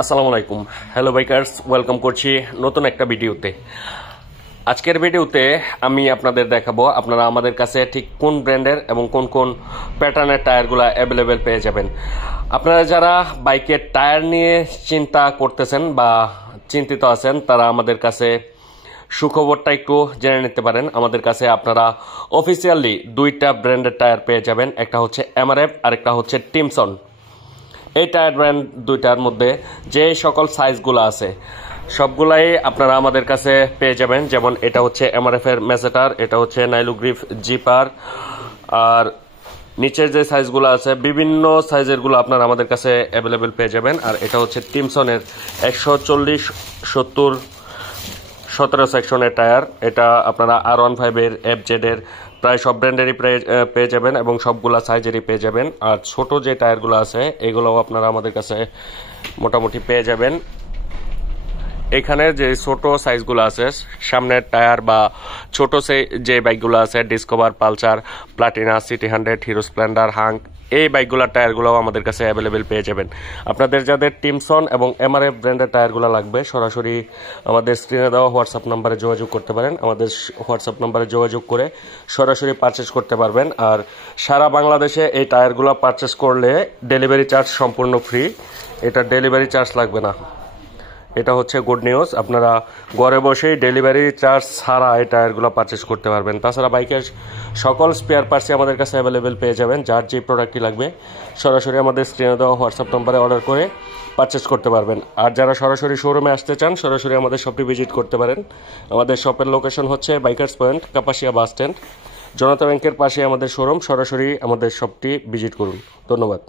আসসালামু আলাইকুম। Hello bikers, welcome করছি নতুন একটা ভিডিওতে। আজকের ভিডিওতে আমি আপনাদের দেখাবো আপনারা আমাদের কাছে ঠিক কোন ব্র্যান্ডের এবং কোন কোন প্যাটার্নের টায়ারগুলো অ্যাভেলেবেল পেয়ে যাবেন। আপনারা যারা বাইকের টায়ার নিয়ে চিন্তা করতেছেন বা চিন্তিত আছেন তারা আমাদের কাছে সুখবরটা একটু জেনে নিতে পারেন। আমাদের কাছে আপনারা অফিসিয়ালি দুইটা ব্র্যান্ডের টায়ার পেয়ে যাবেন, একটা হচ্ছে এমআরএফ আর একটা হচ্ছে টিমসন। এই টায়ার ব্র্যান্ড দুইটার মধ্যে যে সকল সাইজগুলো আছে সবগুলাই আপনারা আমাদের কাছে পেয়ে যাবেন। যেমন এটা হচ্ছে এমআরএফ এর মেসেটার, এটা হচ্ছে নাইলুগ্রিফ জিপার, আর নিচের যে সাইজগুলো আছে বিভিন্ন সাইজেরগুলো আপনারা আমাদের কাছে অ্যাভেলেবেল পেয়ে যাবেন। আর এটা হচ্ছে টিমসনের 140, 70, 17 সেকশনের টায়ার। এটা আপনারা R15 এর, FZ এর প্রায় সব ব্র্যান্ডেরই পেয়ে যাবেন এবং সবগুলা সাইজেরই পেয়ে যাবেন। আর ছোট যে টায়ারগুলো আছে এগুলোও আপনারা আমাদের কাছে মোটামুটি পেয়ে যাবেন। এখানে যে ছোট সাইজগুলো আছে সামনের টায়ার বা ছোট যে বাইকগুলো আছে discover, Pulsar, Platina, city 100, hero Splendor, hunk, এই বাইকগুলোর টায়ারগুলোও আমাদের কাছে অ্যাভেলেবেল পেয়ে যাবেন। আপনাদের যাদের টিমসন এবং এমআরএফ ব্র্যান্ডের টায়ারগুলো লাগবে সরাসরি আমাদের স্ক্রিনে দেওয়া হোয়াটসঅ্যাপ নাম্বারে যোগাযোগ করতে পারেন। আমাদের হোয়াটসঅ্যাপ নাম্বারে যোগাযোগ করে সরাসরি পারচেস করতে পারবেন। আর সারা বাংলাদেশে এই টায়ারগুলো পারচেস করলে ডেলিভারি চার্জ সম্পূর্ণ ফ্রি, এটা ডেলিভারি চার্জ লাগবে না। এটা হচ্ছে গুড নিউজ। আপনারা ঘরে বসেই ডেলিভারি চার্জ ছাড়া এই টায়ারগুলো পারচেস করতে পারবেন। তাছাড়া বাইকের সকল স্পেয়ার পার্টসই আমাদের কাছে অ্যাভেলেবেল পেয়ে যাবেন। যার যে প্রোডাক্টটি লাগবে সরাসরি আমাদের স্ক্রিনে দেওয়া হোয়াটসঅ্যাপ নাম্বারে অর্ডার করে পারচেস করতে পারবেন। আর যারা সরাসরি শোরুমে আসতে চান সরাসরি আমাদের শপটি ভিজিট করতে পারেন। আমাদের শপের লোকেশন হচ্ছে bikers point, Kapasia bus stand, Janata ব্যাংকের পাশে আমাদের শোরুম। সরাসরি আমাদের শপটি ভিজিট করুন। ধন্যবাদ।